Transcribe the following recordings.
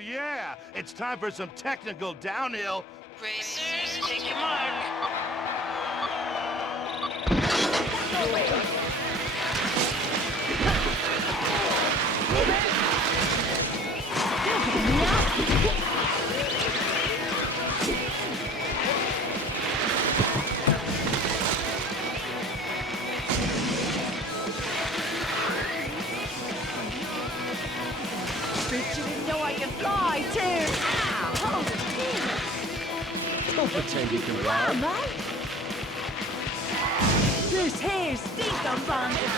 yeah, it's time for some technical downhill. Racers, take your mark. Bitch, you didn't know I could fly, too! Ow! Hold it, Don't pretend you can fly. Come on, mate! This here's Stinkum Bandit!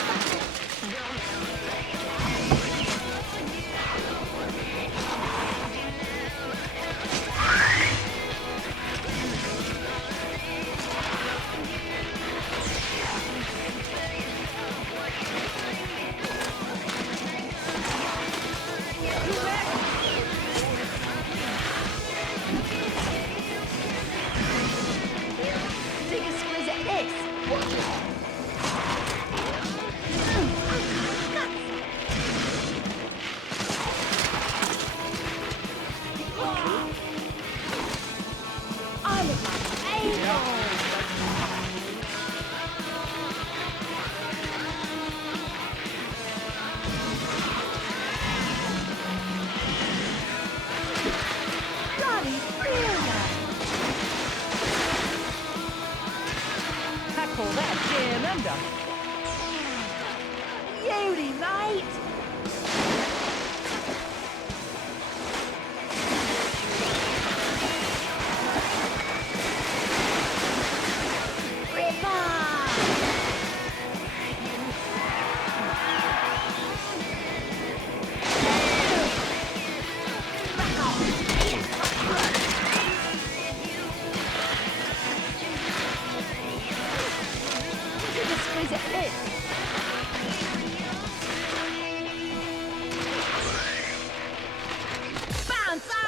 Take a squeeze at this! I look like an angel! Bloody brilliant! I call that jam under. Beauty, mate! Ripper! Take a squeeze at this! Bounce on!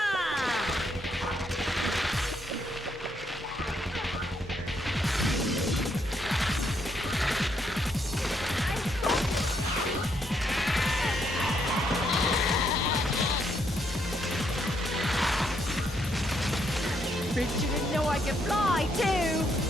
Bitch, you didn't know I could fly, too!